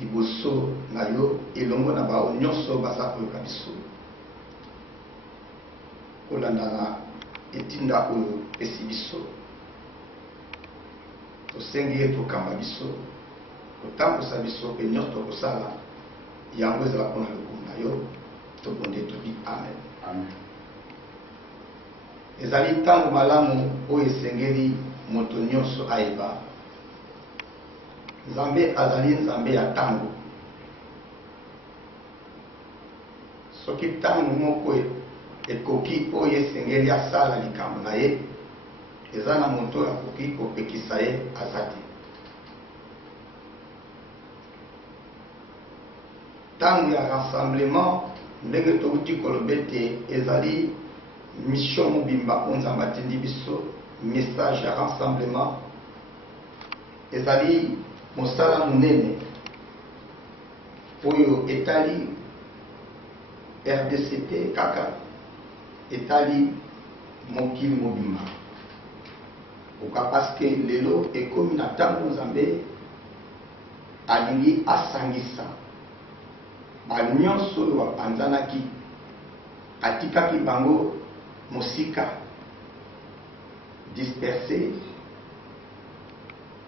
liboso na yo elongo na bao nyonso baza koyoka biso kolanda na etinda oyo esi biso tosengi ye tokamba biso kotambusa biso mpe nyonso tokosala yango ezala mpona lokumu na yo tobonde tobi amen. Amen. ezali ntango malamu oyo esengeli moto nyonso ayeba nzambe azali nzambe ya ntango. soki ntango moko ekoki oyo esengeli asala likambo na ye eza na moto oyo akoki kopekisa ye aza te. ntango ya rassemblement ndenge touti koloba ete ezali mission mobimba mpo nzambe atindi biso message ya rassemblement ezali mosala monene oyo etali RDCT kaka etali mokili mobimba oka paske lelo ekomi na ntango nzambe alingi asangisa banyonso oyo bapanzanaki atikaki bango mosika disperse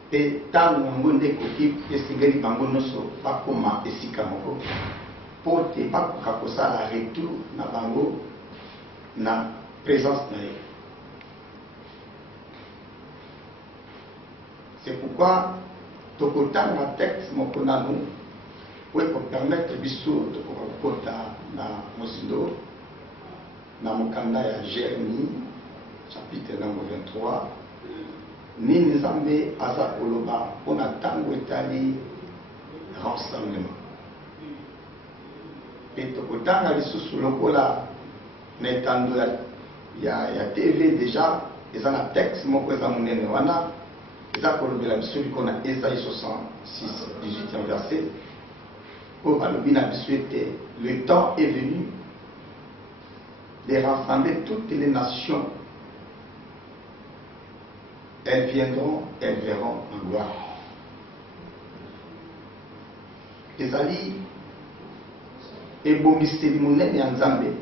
mpe ntango yango nde ekoki esengeli bango nyonso bakoma esika moko mpo te bakoka kosala retour na bango na présence na ye. c'est pourquoi tokotanga texte moko nanu oyo ekopermettre biso tokoka kokota na mosindo na mokanda ya Jérémie chapitre number 23 nini nzambe aza koloba mpona ntango etali rassemblement mpe tokotanga lisusu lokola na etando ya TV déjà eza na texte moko eza monene wana eza kolobela biso liko na Esaïe 66 18e verset oyo balobi na biso ete le temps est venu de rassembler toutes les nations. Elles viendront, elles verront en gloire. ezali ebongiseli monene ya nzambe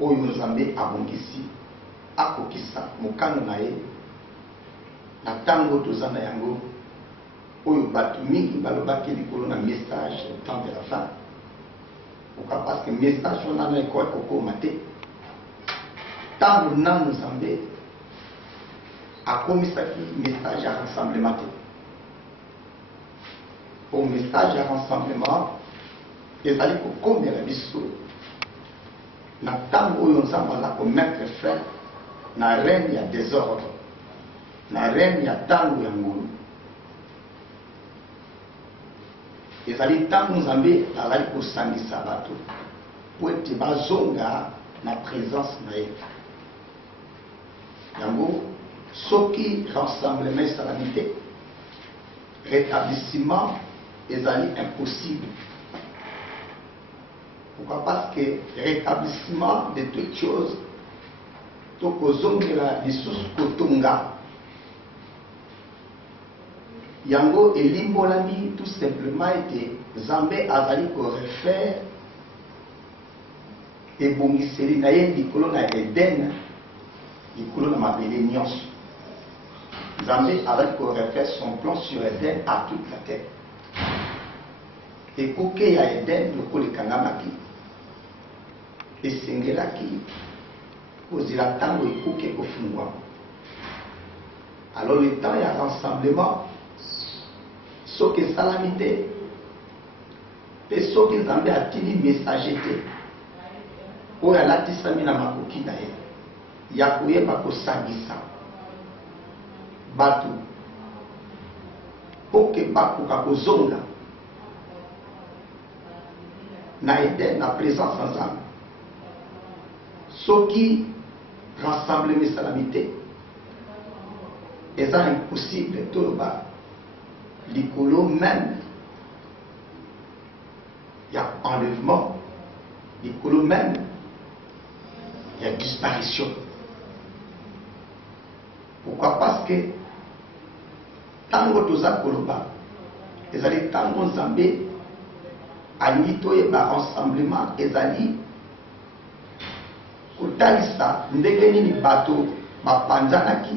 oyo nzambe abongisi akokisa mokano na ye na ntango toza na yango oyo bato mingi balobaki likolo na message temps de la fin oka parce que message wana na ekoki kokoma te ntango nanu nzambe akomisaki message ya rassemblement te. Pour message ya rassemblement ezali kokomela biso na ntango oyo nzambe aza komettre fin na règne ya désordre na règne ya ntango ya ngolu. ezali ntango nzambe azali kosangisa bato po ete bazonga na présence na ye. yango soki rassemblement esalami te rétablissement ezali impossible. Pourquoi? Parce que rétablissement de toutes choses tokozongela lisusu kotonga yango elimbolami tout simplement ete nzambe azali korefaire ebongiseli na ye likolo na Eden likolo na mabele nyonso. nzambe azali korefaire son plan sur Eden à toute la terre. ekuke ya Eden lokola ekangamaki esengelaki kozela ntango ekuke ekofungwama. alors le temps ya rassemblement soki esalami te mpe soki nzambe atindi messager te oyo alatisami na makoki na ye ya koyeba kosangisa bato mpo ke bakoka kozonga na Eden na présence ya nzambe. soki rassemblement esalami te eza impossible toloba likolo même ya enlèvement likolo même ya disparition. Pourquoi? Parce que tango toza koloba ezali tango nzambe alingi toyeba ensemblema ezali kotalisa ndenge nini bato bapanzanaki,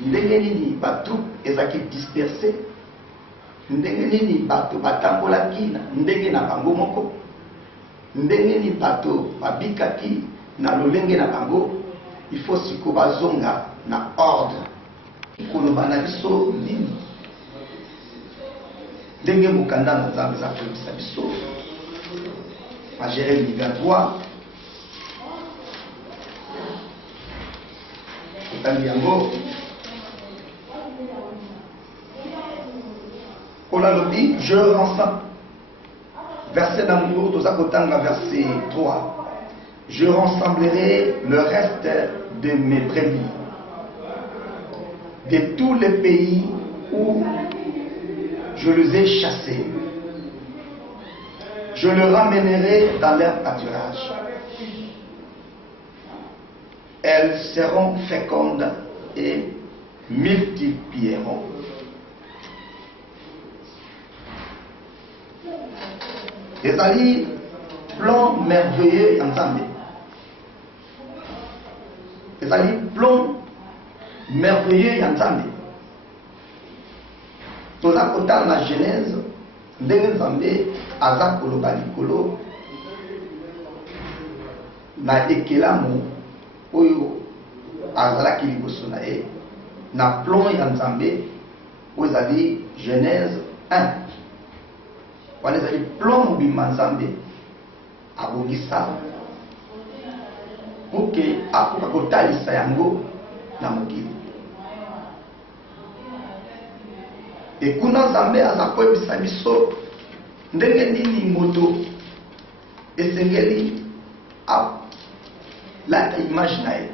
ndenge nini batroupe ezalaki disperse, ndenge nini bato batambolaki ndenge na bango moko, ndenge nini bato babikaki na lolenge na bango. Il faut siko bazonga na ordre koloba na biso nini ndenge mokanda na Nzambe za koyebisa biso magere migratoire. Otangi yango kola lobi je rançonne verset d'amour toza kotanga verset 3. Je rassemblerai le reste de mes brebis de tous les pays où je les ai chassés. Je les ramènerai dans leur pâturage. Elles seront fécondes et multiplieront. Ezali plan merveilleux ensemble. Ezali plan merveilleux ensemble. Toza kotala na Genèse ndenge Nzambe aza koloba likolo na ekelamu oyo azalaki liboso na ye na plan ya Nzambe oyo ezali Genèse 1. Wana ezali plan mobimba Nzambe abongisa oke akoka kotalisa yango na mokili. Ekuna Nzambe aza koyebisa biso ndenge nini moto esengeli lata image na ye,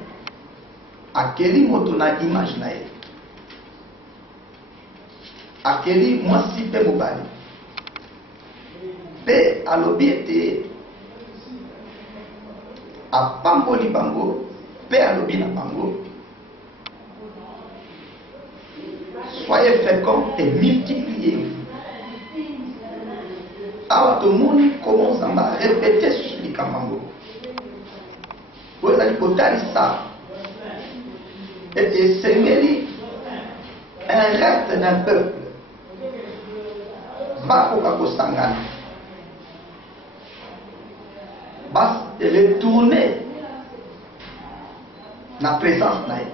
akeli moto na image na ye, akeli mwasi mpe mobali mpe alobi ete apamboli bango mpe alobi na bango soyez féconds et multipliez-vous. Awa tomoni comment Nzambe a répété sur likambo oyo ezali kotalisa ete esengeli un reste d'un peuple bakoka kosangana retourner na présence na ye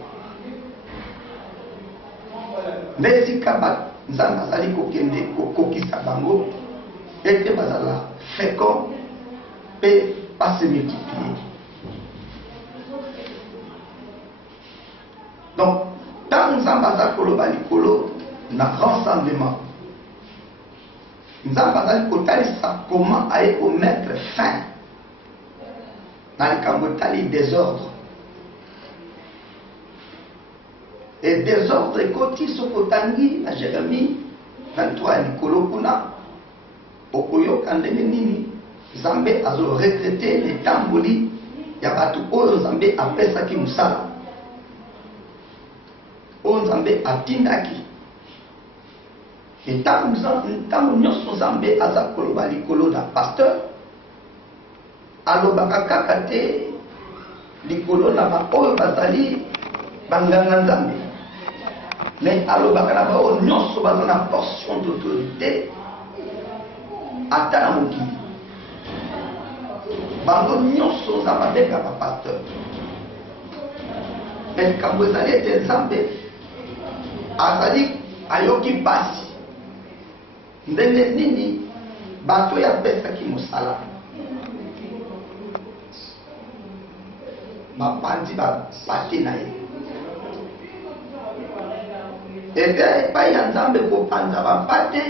nde esika Nzambe azali kokende kokokisa bango ete bazala fécond mpe base multiplier. Donc ntango Nzambe aza koloba likolo na rassemblement, Nzambe azali kotalisa comment aye komettre fin na likambo etali désordre. Et désordre ekoti soki otangi na Jérémie 23 ya likolo kuna okoyoka ndenge nini Nzambe azo retraité letamboli ya bato oyo Nzambe apesaki mosala oyo Nzambe atindaki. Ntango nyonso Nzambe aza koloba likolo na pasteur alobaka kaka te likolo na baoyo bazali banganga Nzambe, mais alobaka na baoyo nyonso baza na portion d'autorité ata na mokili. Bango nyonso Nzambe abengaka bapasteur, mais likambo ezali ete Nzambe azali ayoki pasi ndenge nini bato yapesaki mosala bapandi bapate na ye ete epai ya Nzambe kopanza bapate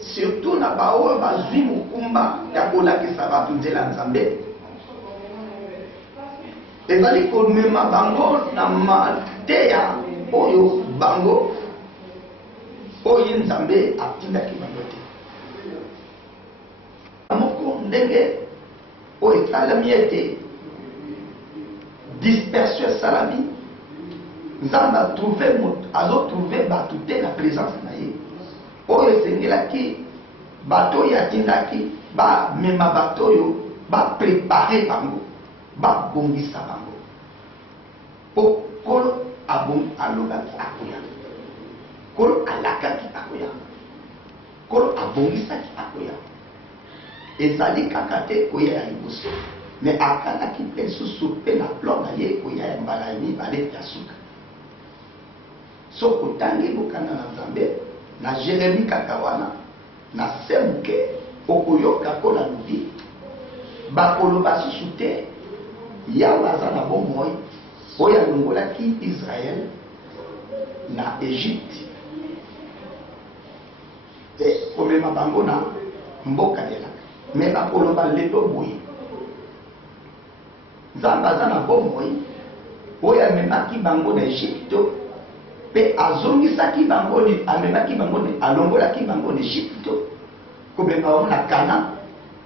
surtout na baoyo bazwi mokumba ya kolakisa bato nzela ya Nzambe ezali komema bango na mateya oyo bango oyo Nzambe atindaki bango te. Moko ndenge oyo esalami ete dispersion esalami, Nzambe azotrouve bato te na présence na ye oyo esengelaki bato ya tindaki ba mema bato yo ba préparer bango ba bongisa bango po kolo abong alobaki akoya kolo alakaki akoya kolo abongisaki akoya ezali kaka te koya ya liboso mais akanaki mpe susu mpe na plan na ye koya ya mbala ya mibale ya suka so kotangi bokanda na Nzambe na Jérémie kaka wana na se moke okoyoka kola lobi bakoloba susu te yawe aza na bomoi oyo alongolaki Israël na Égypte e komema bango na mboka elaka me bakoloba lelo boye Nzambe aza na bomoi oyo amemaki bango na Égypte pe azongisaki bango amemaki bango alongolaki bango na Égypte komema bango na Canaan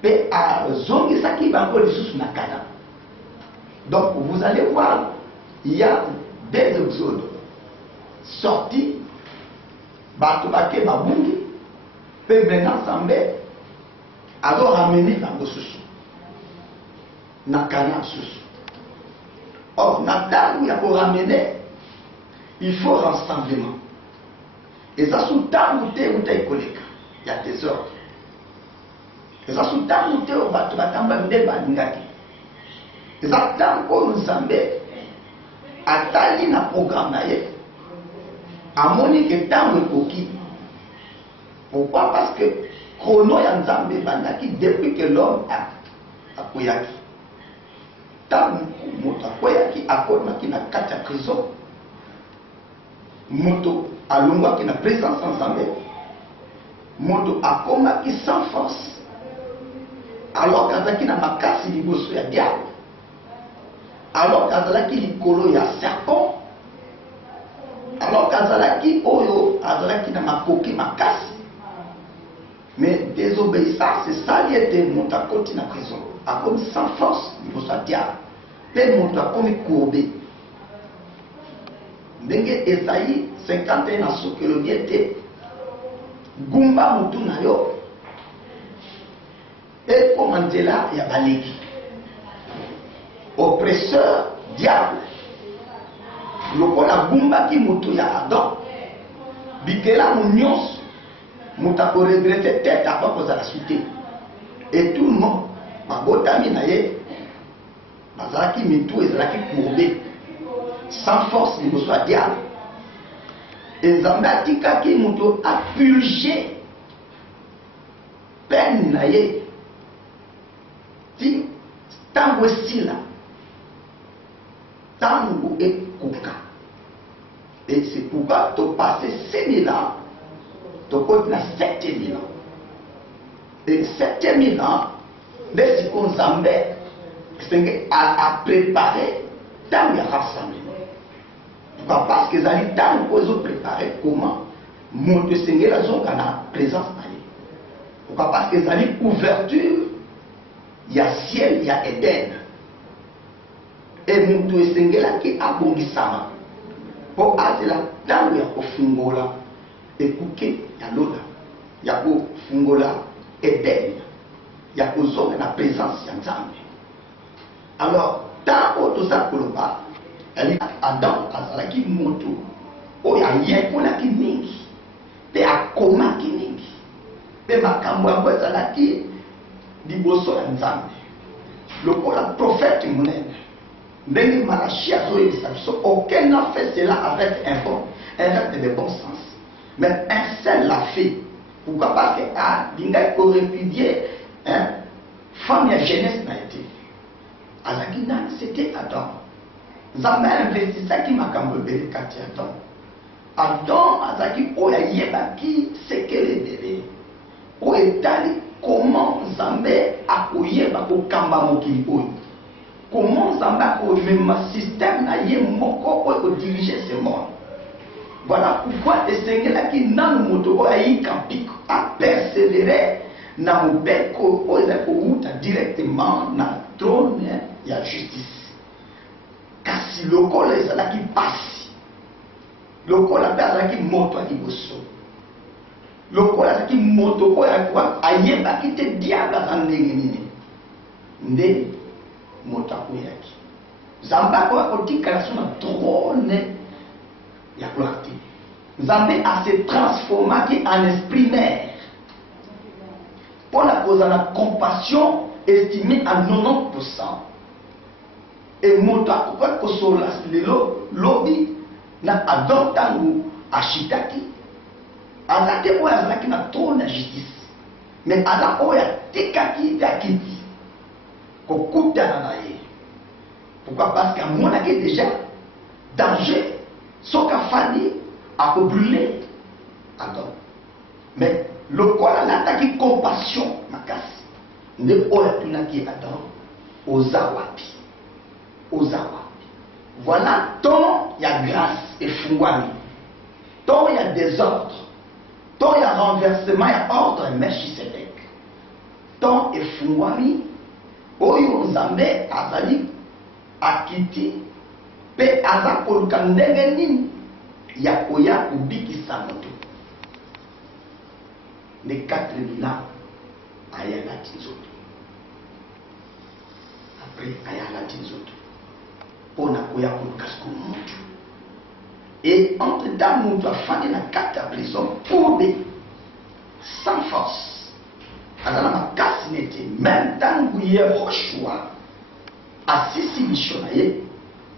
pe azongisaki bango lisusu na Canaan. Donc vous allez voir, il y a des exodes sortis bato bake babungi pe maintenant Nzambe azo ramener bango susu na Canaan susu. Or na ntango ya koramener il faut rassemblement. Et ça sous ntango te uta ikoleka ya désordre. Et ça sous ntango te bato batamba nde balingaki. Et ça ntango Nzambe atali na programme na ye amoni ke ntango ekoki. Pourquoi? Parce que chrono ya Nzambe bandaki depuis que l'homme a koyaki. Ntango moto akoyaki akomaki na kati ya prison. Moto alongwaki na présence ya Nzambe. Moto akomaki sans force. Alors kazalaki na makasi liboso ya diable. Alors kazalaki likolo ya serpent. Alors kazalaki oyo azalaki na makoki makasi. Mais désobéissance, c'est ça qui était moto akoti na prison. Akomi sans force liboso ya diable. Pe moto akomi courbé. Ndenge Esaïe 51 asoki elobi ete gumba mutu na yo ekoma nzela ya baleki oppresseur diable lokola gumbaki mutu ya Adam bikelamu nyonso mutu akoregrete tete apa kozala sute et tout le monde babotami na ye bazalaki mitu ezalaki courbe sans force liboso ya diable. Et Nzambe atikaki mutu apurge peine na ye ti ntango esila ntango ekoka. Et c'est pourquoi tu passé 5000 ans tokoti na 7000 ans. Et 7000 ans nde siko Nzambe a préparé ntango ya rassemblement. Parce que ezali ntango ozo préparer comment moto esengeli azonga na présence na ye. Pourquoi? Parce que ezali ouverture ya ciel ya Eden. Et moto esengelaki abongisama po azela ntango ya kofungola ekuke ya lola ya kofungola Eden ya kozonga na présence ya Nzambe. Alors ntango toza koloba Adam azalaki moto oyo ayekolaki mingi mpe akomaki mingi mpe makambo yango ezalaki liboso ya Nzambe lokola prophète monene ndenge Malachi azoyebisa biso aucun n'a fait cela avec un acte de bon sens mais un seul l'a fait. Pourquoi? Parce que alingaki korépudier femme ya jeunesse na été azalaki nani? C'était Adam. Nzambe investissaki makambo ebele kati ya Adam. Adam azalaki oyo ayebaki sekele ebele oyo etali comment Nzambe akoyeba kokamba mokili oyo, comment Nzambe akomema système na ye moko oyo kodirige ce monde. Voilà pourquoi esengelaki nanu moto oyo ayika mpiko apersévérer na mobeko oyo ezali kowuta directement na trône ya justice. Kasi lokola ezalaki pasi lokola mpe azalaki moto ya liboso lokola ki moto oya kwa ayeba ki te diable aza ndenge nini nde moto akoyaki nzambe akoya kotikala so na trône ya gloire te nzambe ase transformaki en esprit mère mpona kozala compassion estimée à 90%. Et moto akokoki kosola lelo lobi na Adam ntango ashitaki aza te oyo azalaki na trône ya justice mais aza oyo atikaki te akiti kokutana na ye. Pourquoi? Parce qu'amonaki déjà danger soki afandi akobrûle Adam. Mais lokola alataki compassion makasi nde oyo atunaki Adam oza wapi. Voilà tant il y a grâce et fungwami, tant il y a désordre, tant il y a renversement, il y a ordre et Melchisedek, tant et fungwami, oyo nzambe azali akiti pe aza koluka ndenge nini ya koya kobikisa moto ne 4000 ans aya lati nzoto après aya lati nzoto pona koya koluka moto et entre temps moto afandi na kati ya prison poube sans force azala makasi nete même ntango Yehoshua asisi misio na ye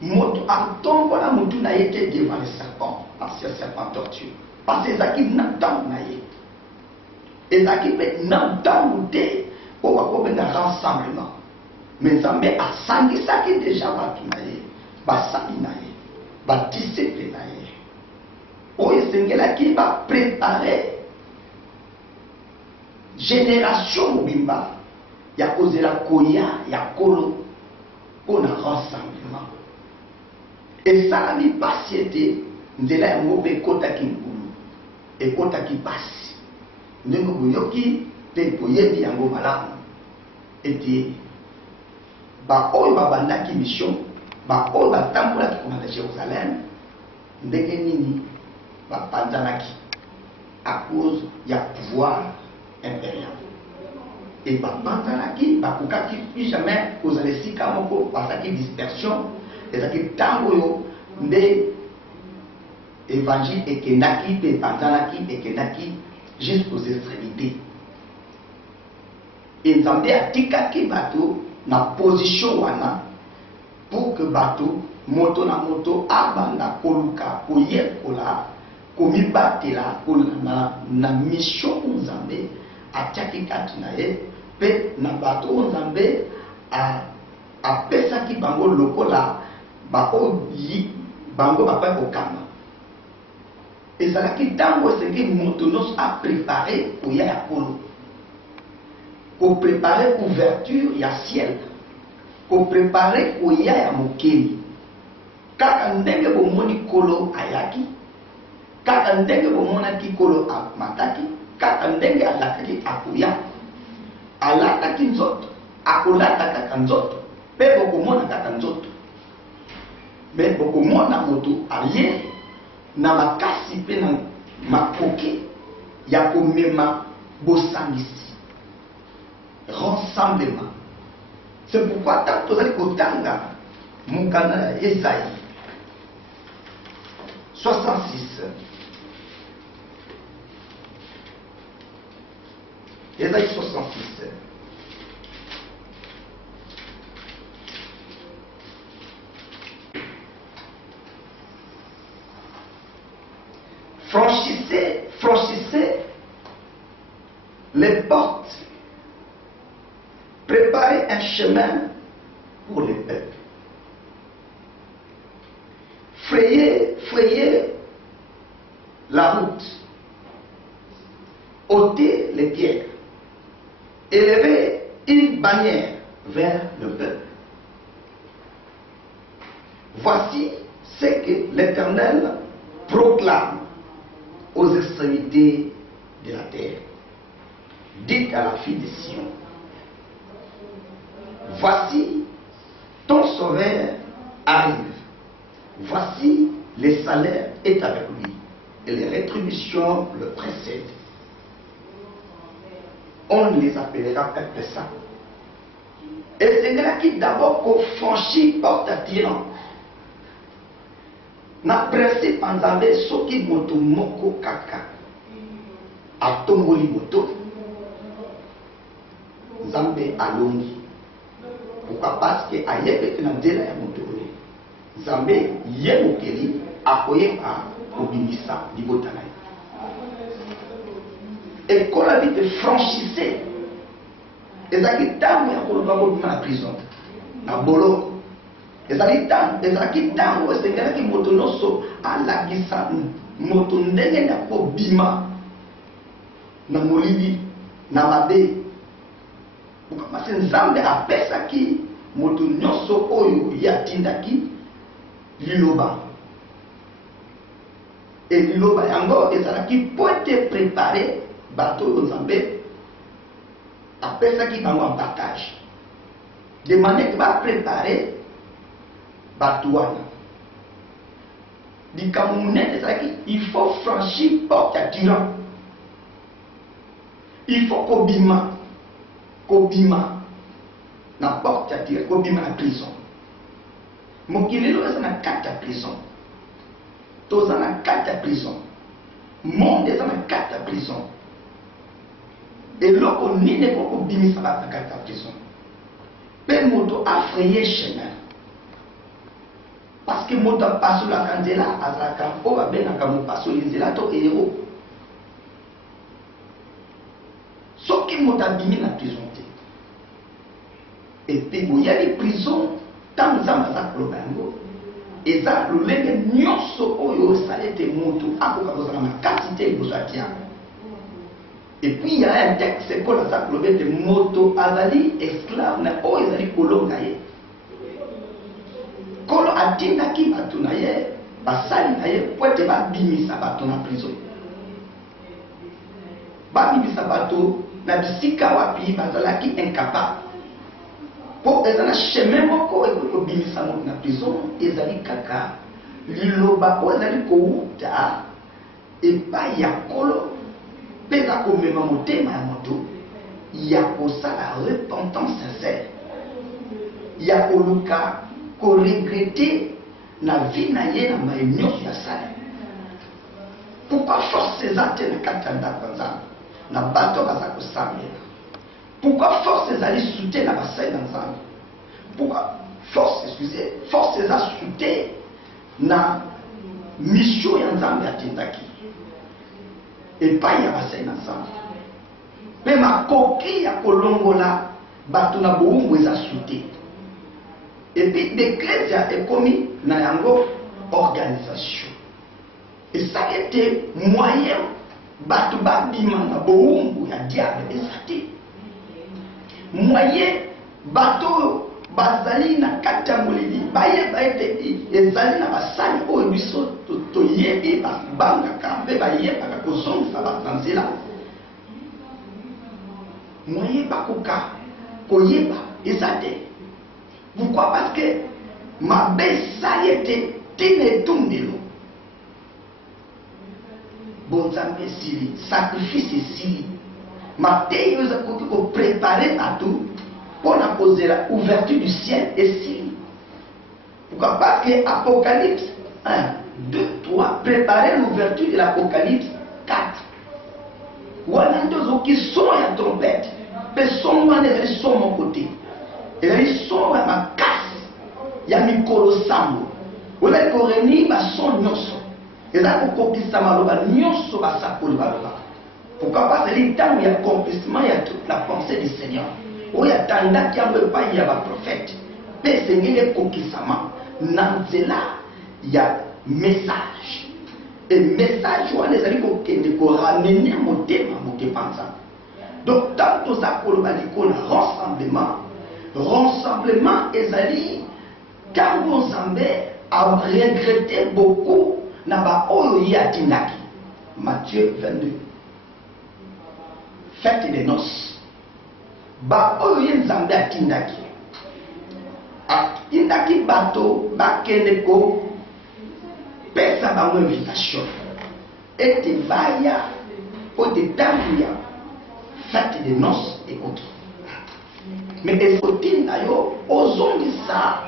moto atombola motu na ye te devant le serpent parce que serpent tortue parce que ezalaki na ntango na ye ezalaki mpe na ntango te oyo bakobenga rassemblement mais nzambe asangisaki deja bato na ye basali na ye badisciple na ye oyo esengelaki baprépare génération mobimba ya kozela koya ya kolo mpona rassemblement esalami pasi ete nzela yango mpe ekotaki nkulu ekotaki pasi ndenge boyoki mpe boyebi yango malamu ete baoyo babandaki mission baoyo batambolaki kuna na Jérusalem ndenge nini bapanzanaki à cause ya pouvoir impérial et bapanzanaki bakokaki plus jamais kozala esika moko bazalaki dispersion ezalaki ntango oyo nde évangile ekendaki mpe epanzanaki ekendaki jusqu'aux extrémités et nzambe atikaki bato na position wana pour que bato moto na moto abanda koluka koyekola komibatela na mission nzambe atiaki kati na ye mpe na bato oyo nzambe apesaki bango lokola baoyi bango bakoki kokamba ezalaki ntango esengeli moto nyonso aprépare koya ya kolo koprépare ouverture ya ciel koprépare koya ya mokeli kaka ndenge bomoni kolo ayaki kaka ndenge bomonaki kolo amataki kaka ndenge alataki akoya alataki nzoto akolata kaka nzoto mpe bokomona kaka nzoto me bokomona moto aye na makasi mpe na makoki ya komema bosangisi rassemblement. C'est pourquoi tant tozali kotanga mukanda ya Esaïe 66 Esaïe 66 franchissez les portes, préparez un chemin pour les peuples. Frayez la route, ôtez les pierres, élevez une bannière vers le peuple. Voici ce que l'Éternel proclame aux extrémités de la terre. Dites à la fille de Sion, voici ton sauveur arrive. Voici le salaire est avec lui et les rétributions le précèdent. on les appellera Pessa. Et c'est là qui d'abord qu'on franchit porte attirant. Na principe en Zambé, ce qui moto moko kaka. A tomboli moto. Zambé alongi. Pourquoi? Parce que ayebe na nzela ya moto. Zambé yemokeli akoyeba kobimisa libota na ye. Et quand la vie te franchissait, ezalaki ntango ya koloba kobima na prison na boloko. ezalaki ntango esengelaki moto nyonso alakisa moto ndenge na kobima na molili na mabe. Parce Nzambe apesaki moto nyonso oyo ye atindaki liloba. Et liloba yango ezalaki po ete préparé bato oyo Nzambe apesaki bango en partage. De manière que va préparer bato wana. Likambo munene ezalaki il faut franchir porte ya tyran. Il faut kobima na porte ya tyran, kobima na prison. Mokili lelo eza na kati ya prison. Toza na kati ya prison. Monde eza na kati ya prison. Eloko nini ekokobimisa bato na kati ya prison? Pe moto afraye chemin. Parce que moto apasolaka nzela azalaka oyo babengaka mopasoli nzela to héros. Soki moto abimi na prison te, epe boyali prison ntango Nzambe aza koloba yango eza lolenge nyonso oyo osala ete moto akoka kozala makasi te liboso ya Nzambe. Et puis il y a un texte, c'est qu'on a ça pour le moto azali esclave na o ezali kolonga ye. Kolo atinda ki bato na ye, basali na ye po ete babimisa bato na prison. Babimisa bato na bisika wapi bazalaki incapable. Po ezala chemin moko ekobimisa moto na prison ezali kaka liloba o ezali kouta epai ya kolo. Pesa komema motema ya moto ya kosala repentance sincère ya koluka koregrete na vie na ye na mai nyonso ya sala. Pourquoi force eza te na kati ya ndako ya Nzambe na bato baza kosambela? Pourquoi force ezali sute na basali na Nzambe? Pourquoi force eza sute na mission ya Nzambe atindaki epai ya basali na Nzambe? Mpe makoki ya kolongola bato na bowumbu eza sute. Epi d'ecclesia ekomi na yango organisation. Esali ete moyen bato babima na bowumbu ya diable eza te. Moyen bato bazali na kati ya molili bayeba ete ezali na basali oyo biso toyebi babangaka mpe bayebaka kozongisa bato na nzela. Moyen bakoka koyeba eza te. Pourquoi? Parce que mabe esali ete tina etundelo bonzambe esili, sacrifice esili, mateyi oyo ezakoki koprepare bato pour la kozela ouverture du ciel esili. Pourquoi? Parce que Apocalypse 1, 2, 3 préparer l'ouverture de l'Apocalypse 4. Wana nde ozoki son ya trompette mpe son wana ezali son mon côté ezali son ya makasi ya mikolo sambo oyo koreni bason nyonso ezali kokokisa maloba nyonso basakoli balobaka. Pourquoi pas? Ezali ntango ya accomplissement ya toute la pensée du Seigneur oyo atandaki yango epai ya baprofete mpe esengeli ekokisama na nzela ya message. Et message wana ezali kokende koramene motema mokepanza. Donc tant toza koloba likolo na rassemblement ezali ntango Nzambe a regretté beaucoup na baoyo ye atindaki. Matthieu 22, fête des noces. Baoyo ye Nzambe atindaki bato bakende ko pesa bango invitation ete baya po de ntango ya fête de noces écoute. Mais il faut-il d'ailleurs osons ça.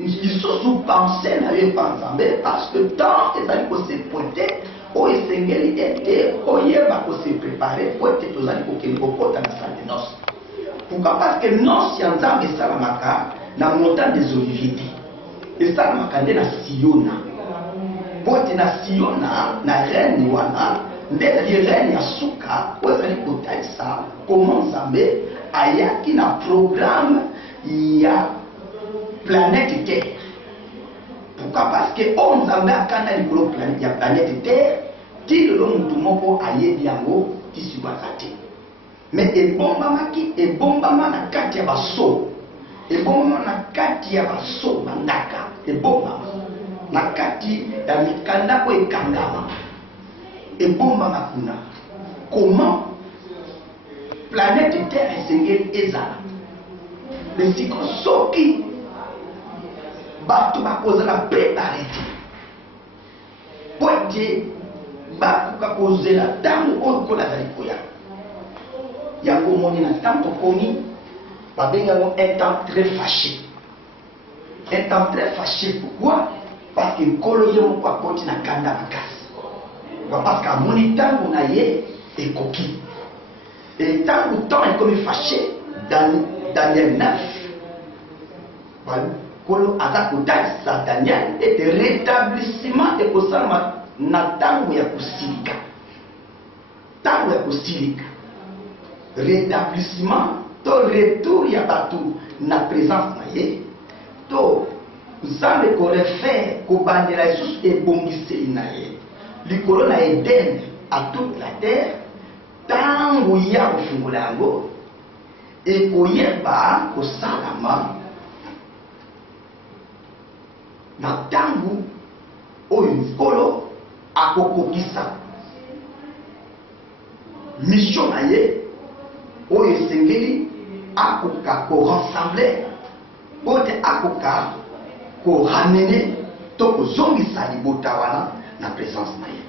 Ils sont sous pensée n'avaient pas ensemble parce que tant que ça pour se pointer, au Seigneur était, au Yéba pour se préparer, pour être aux années pour qu'il ne porte dans la salle de noces. Pourquoi? Parce que noces, il y a un temps de Salamaka, dans le montant des oliviers. Et Salamaka, il y a Siona. Pour être dans Siona, na reine Wana, ndela di reine ya Suka, où est-ce qu'il faut ça? Comment Zambé, aya qui na programme, il y a planète Terre. Pourquoi? Parce que on Zambé a quand même le planète, il y a planète Terre, qui le long du moko aye biango, qui suit kate. Mais et bombama qui et bombama na kati ya baso. Et bombama na kati ya baso mandaka. Et bombama na kati ya mikanda ko ekangama. Et bombama kuna. Comment planète Terre est sengeli ezala. Les psychosoki batu bakozala préparé. Pointe bakuka kozela tango oyo kolazali koya. Yango moni na tanto komi babenga un temps très fâché. Un temps très fâché pourquoi? Parce que kolo yo moko akoti na kanda makasi. Parce qu'à moni tango na ye ekoki. Et tango temps est comme fâché dans Daniel 9. Voilà. Kolo azakota sa Daniel et de rétablissement et kosama na tango ya kusilika. Tango ya kusilika. Rétablissement, to retour ya batu na présence na ye. To zambe ko refaire ko bandela Jesus et bongise na ye. Likolo na Eden à toute la terre. Tango ya kufungula yango et koyeba ko salama na tango oyo nkolo akokokisa mission na ye oyo esengeli akoka korassembler ote akoka koramener to kozongisa libota wana na présence na ye.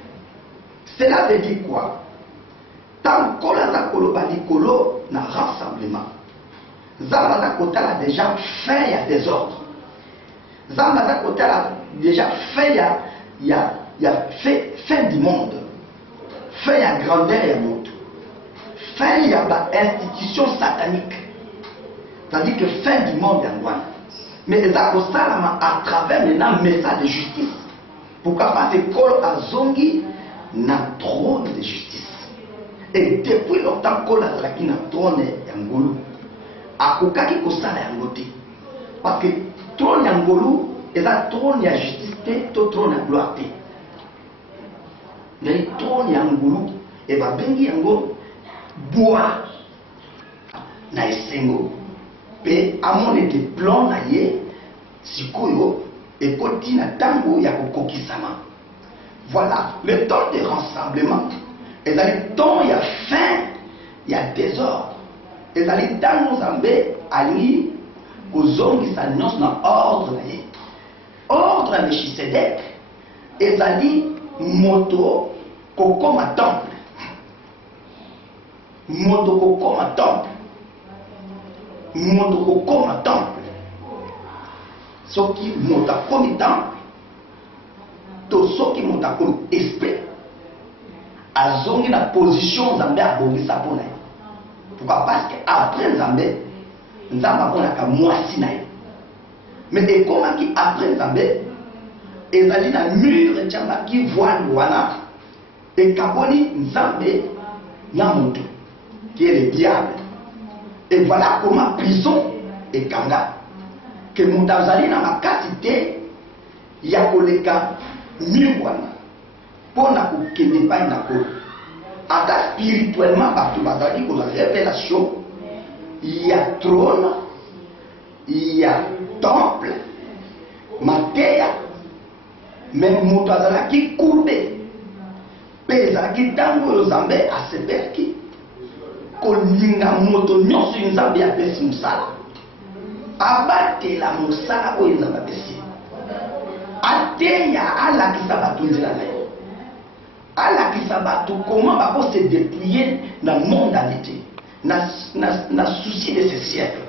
Cela veut dire quoi? Tant nkolo aza koloba likolo na rassemblement, nzambe aza kotala déjà fin ya désordre. Nzambe aza kotala déjà fin fin du monde, fin ya grandeur ya moto, fin ya ba institution satanique, c'est-à-dire que fin du monde ya ngwana. Mais eza kosalama à travers maintenant message de justice. Pourquoi? Parce que kolo azongi na trône de justice. Et depuis longtemps kolo azalaki na trône ya ngolu, akokaki kosala yango te. Parce que trône ya ngolu eza trône ya justice te to trône ya gloire te. Mais trône ya ngulu et babengi yango bois na esengo pe amone de plan na ye sikoyo ekoti na tango ya kokokisama. Voilà le temps de rassemblement ezali temps ya fin ya désordre ezali tango Nzambe ali kozongisa nyonso na ordre na ye. Ordre à Melchisedec ezali moto kokoma temple. Moto kokoma temple. Moto kokoma temple. Soki moto akomi temple, to soki moto akomi esprit, azongi na position Nzambe abongisa mpona ye. Pourquoi? Parce que après Nzambe amonaka mwasi na ye. Mais ekomaki après Nzambe ezali na mur etiamaki voile wana ekaboli Nzambe na moto qui est le diable. Et voilà comment prison ekanga que moto azali na makasi te ya koleka mur wana mpona kokende epai na kolo. Ata spirituellement bato bazalaki kozwa révélation ya trône ya temple mateya mais moto azalaki courbe mpe ezalaki ntango oyo Nzambe asepelaki kolinga moto nyonso Nzambe apesi mosala abatela mosala oyo Nzambe apesi ateya alakisa bato nzela na ye alakisa bato comment bakose dépouiller na mondalité na souci de ce siècle.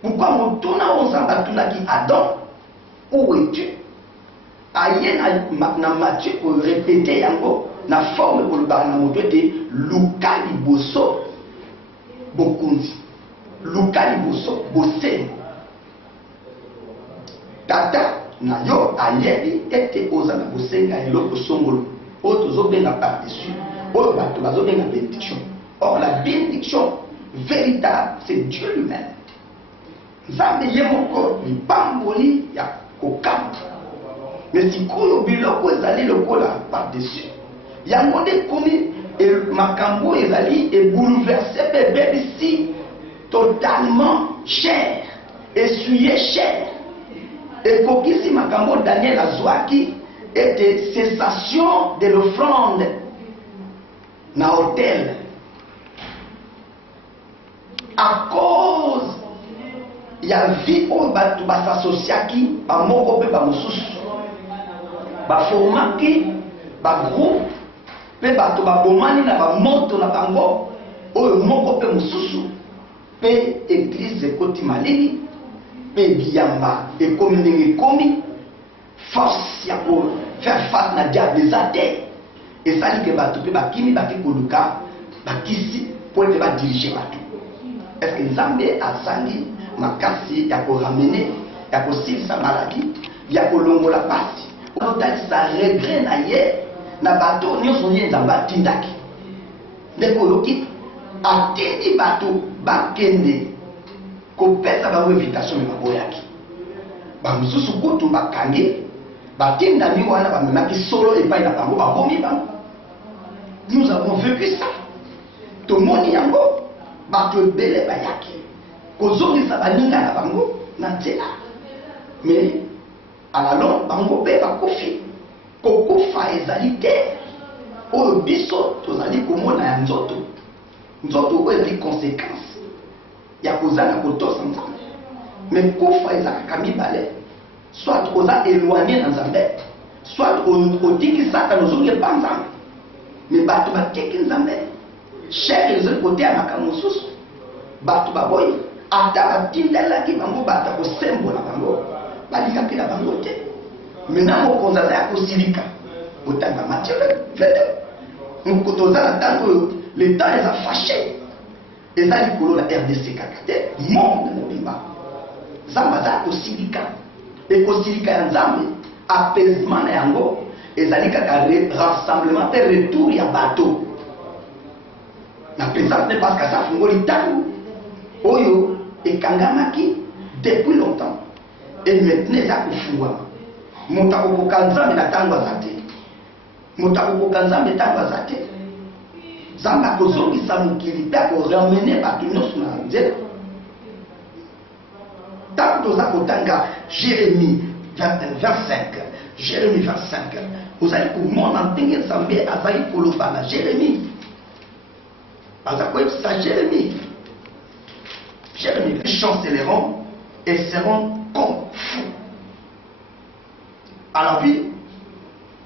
Pourquoi mon tourna on s'en batuna qui Adam, où es-tu? Aïe na Matthieu pour répéter yango na forme pour le barana moto était Luka liboso bokunzi, Luka liboso bosé. Tata na yo ayebi ete ozana bosenga eloko songolo otozo benga par-dessus oyo bato bazo benga bénédiction. Or la bénédiction véritable c'est Dieu lui-même. Nzambe ye moko lipamboli ya kokamba. Mais si koyo biloko ezali lokola par-dessus yango nde komi makambo ezali bouleversé bébé ici totalement cher, essuyé cher. Et kokisi makambo Daniel azwaki était cessation de l'offrande na hôtel à cause ya vie oyo bato basasociaki bamoko mpe bamosusu baformaki bagroupe mpe bato babomani na bamoto na bango oyo moko mpe mosusu mpe église ekoti malili mpe biyamba ekomi ndenge ekomi force ya kofaire face na diable eza te esali ke bato mpe bakimi baki koluka bakisi mpo ete badirige bato. Est-ce que Nzambe asali makasi ya koramene ya kosilisa maladi ya kolongola pasi otalisa regret na ye na bato nyonso ye Nzambe atindaki ndeko loki atindi bato bakende kopesa bango invitation me baboyaki bamosusu kutu bakangi batindami wana bamemaki solo epai na bango babomi bango. Nous avons vécu ça tomoni yango bato ebele bayaki kozongisa baninga na bango na nzela mais alalo bango mpe bakufi kokufa ezali te oyo biso tozali komona ya nzoto oyo ezali conséquence ya kozanga kotosa Nzambe. Mais kufa ezalaka mibale, soit oza éloigné na Nzambe, soit otiki Satan ozongi epa Nzambe. Mais bato batiki Nzambe cher ezali kote ya makambo mosusu bato baboyi ata batindelaki bango bato kosembola bango balikaki na bango te. Maintenant mokonzi aza ya kosilika otanga Matthieu 22 mokoto oza na ntango le temps eza fâché eza likolo na RDC kaka te monde mobimba Nzambe aza kosilika ekosilika ya Nzambe apaisement na yango ezali kaka rassemblement pe retour ya bato na présence ne parce que ça fungoli ntango oyo ekangamaki depuis longtemps et maintenant eza kofungwama moto akokoka Nzambe na ntango aza te moto akokoka Nzambe ntango aza te Nzambe akozongisa mokili mpe akoramene bato nyonso na nzela. Ntango toza kotanga Jérémie 25 Jérémie 25 ozali komona ndenge Nzambe azali koloba na Jérémie aza koyebisa Jérémie les chancelleront et seront confus à la vue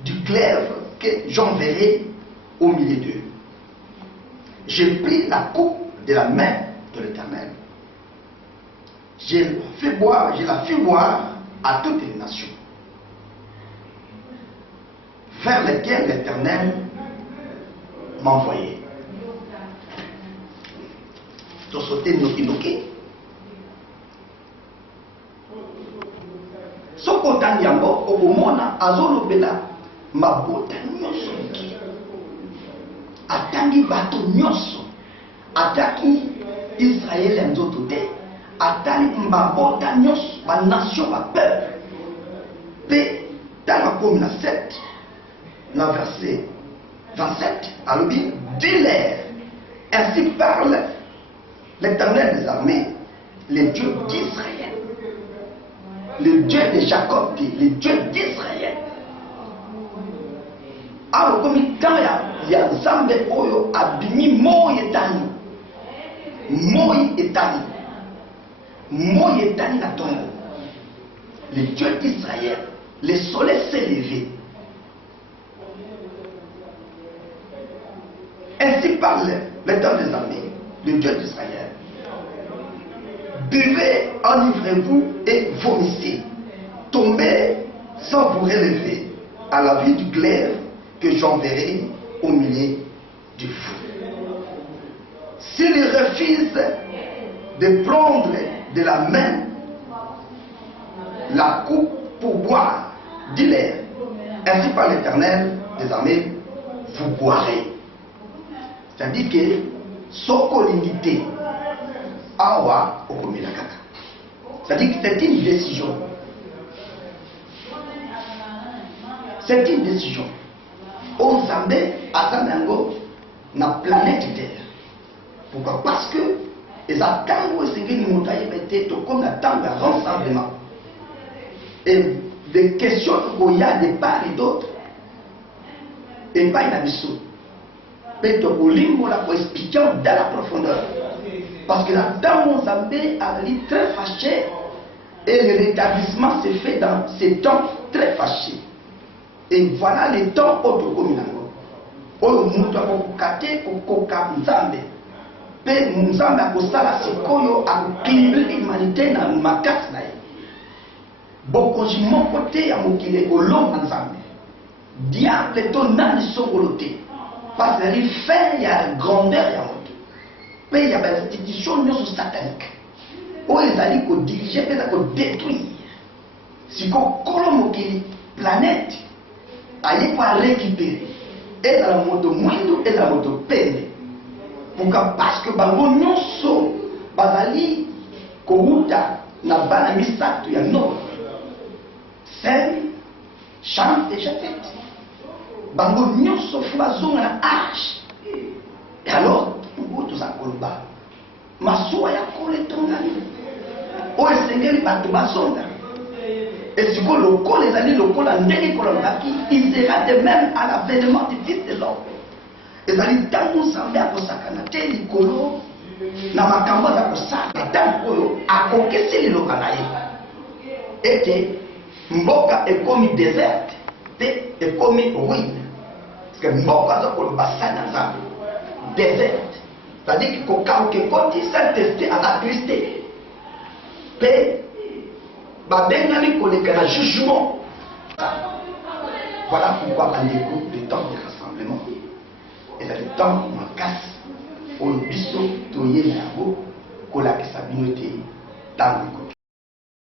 du glaive que j'enverrai au milieu d'eux. J'ai pris la coupe de la main de l'Éternel. Je la fais boire à toutes les nations vers lesquelles l'Éternel m'a envoyé. To sauter noki. Sokotani yango okomona azolobela mabota nyonso mokili. Atangi bato nyonso ataki Israël ya nzoto te atali mabota nyonso banation bapeuple mpe tala komi na 7 na verset 27 alobi dis-leur ainsi parle l'Éternel des armées, le Dieu d'Israël, le Dieu de Jacob, le Dieu d'Israël. Alors comme il y a Nzambe oyo abimi moi etani na tongo. Le Dieu d'Israël, le soleil s'est levé. Ainsi parle l'Éternel des armées, le Dieu d'Israël. Buvez, enivrez-vous et vomissez. Tombez sans vous relever à la vue du glaive que j'enverrai au milieu du feu. S'il refuse de prendre de la main la coupe pour boire, dis-leur, ainsi par l'Éternel des armées, vous boirez. C'est-à-dire que sokolingité awa okomela kaka. C'est-à-dire que c'est une décision. C'est une décision. Ozambe azanango na planète Terre. Pourquoi? Parce que les attentes et ce qui nous ont comme attendre un rassemblement. Et des questions qu'il y a de part et d'autre. Et pas une abysso. Mais on l'a expliqué dans la profondeur. Parce que la dame Zambé a été très fâchée. Et le rétablissement s'est fait dans ces temps très fâchés. Et voilà les temps autres communaux. Oyo mutu akokate kokoka Nzambe. Pe Nzambe akosala sikoyo akokimble humanité na makasi na ye. Bokonzi moko te ya mokili ekolonga Nzambe. Diable to nani songolo te. Parce que il fait ya grandeur ya moto. Pe ya ba institution nyonso satanique. Oyo ezali kodirige mpe eza kodétruire. Siko kolo mokili planète aye po arécupérer. Et dans le monde moindre et dans le monde peine. Pourquoi? Parce que bango nyonso bazali kouta na bana misatu ya nord. Sème, chante et chapette. Bango nyonso bazonga na arche. Et alors, tout ça koloba. Masuwa ya kole tongani. O esengeli bato bazonga. Et si vous le les alliés locaux, il sera de même à l'avènement du Fils de l'homme. Et alliés dans nous semblait à Kosakana, Télicolo, Namakamba d'Akosaka, Tankoyo, à Kokesi le Kanaï. Et que Mboka est commis déserte, est commis ruine. Parce que Mboka est comme le bassin dans déserte. C'est-à-dire que quand on s'est testé à la Christé, Babengami koleka na jugement. Voilà pourquoi on écoute le temps de rassemblement. Et le temps où on casse, au biso, toye na yango, kolaka sa communauté dans le